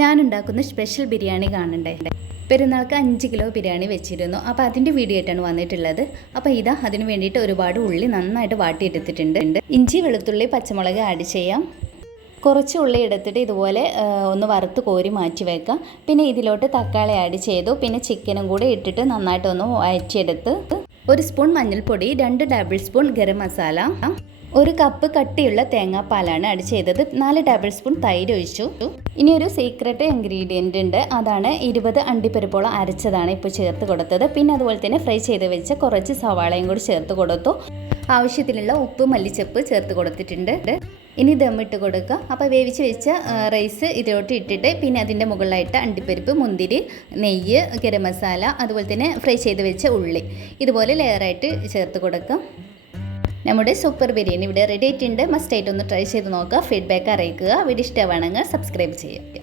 ഞാനുണ്ടാക്കുന്ന special biryani കാണണ്ടേ. പെരുന്നാൾക്ക് 5 kilo biryani വെച്ചിരുന്നു. അപ്പോൾ അതിൻ്റെ വീഡിയോ ആയിട്ടാണ് വന്നിട്ടുള്ളത്. അപ്പോൾ ഇതാ അതിന് വേണ്ടിയിട്ട് ഒരുപാട് ഉള്ളി നന്നായിട്ട് വാട്ടിയെടുത്തിട്ടുണ്ട്. ഇഞ്ചി, വെളുത്തുള്ളി, പച്ചമുളക് ആഡ് ചെയ്യാം. കുറച്ച് ഉള്ളി എടുത്തിട്ട് ഇതുപോലെ ഒന്ന് വറുത്ത് കോരി മാറ്റി വെക്കാം. പിന്നെ ഇതിലോട്ട് തക്കാളി ആഡ് ചെയ്തു. പിന്നെ ചിക്കനും കൂടെ ഇട്ടിട്ട് നന്നായിട്ടൊന്ന് വഴറ്റിയെടുത്ത് 1 സ്പൂൺ മഞ്ഞൾപ്പൊടി, 2 table spoon garam masala, 1 cup കട്ടിയുള്ള തേങ്ങാപ്പാലാണ് ആഡ് ചെയ്തത്, 4 ടേബിൾ സ്പൂൺ തൈര് ഒഴിച്ചു. ഇനി ഒരു സീക്രട്ട് ഇൻഗ്രീഡിയൻ്റ് ഉണ്ട്, അതാണ് 20 അണ്ടിപ്പരിപ്പോളം അരച്ചതാണ് ഇപ്പോൾ ചേർത്ത് കൊടുത്തത്. പിന്നെ അതുപോലെ തന്നെ ഫ്രൈ ചെയ്ത് വെച്ച കുറച്ച് സവാളയും കൂടി ചേർത്ത് കൊടുത്തു. ആവശ്യത്തിനുള്ള ഉപ്പ്, മല്ലിച്ചപ്പ് ചേർത്ത് കൊടുത്തിട്ടുണ്ട്. ഇനി ദമ്മിട്ട് കൊടുക്കുക. അപ്പോൾ വേവിച്ച് വെച്ച റൈസ് ഇതിലോട്ട് ഇട്ടിട്ട് പിന്നെ അതിൻ്റെ മുകളിലായിട്ട് അണ്ടിപ്പരിപ്പ്, മുന്തിരി, നെയ്യ്, ഗരം മസാല, അതുപോലെ തന്നെ ഫ്രൈ ചെയ്ത് വെച്ച ഉള്ളി ഇതുപോലെ ലെയറായിട്ട് ചേർത്ത് കൊടുക്കാം. നമ്മുടെ സൂപ്പർ ബിരിയാണി ഇവിടെ റെഡി ആയിട്ടുണ്ട്. മസ്റ്റായിട്ട് ഒന്ന് ട്രൈ ചെയ്ത് നോക്കുക. ഫീഡ്ബാക്ക് അറിയിക്കുക. വീഡിയോ ഇഷ്ടമാണെങ്കിൽ സബ്സ്ക്രൈബ് ചെയ്യുക.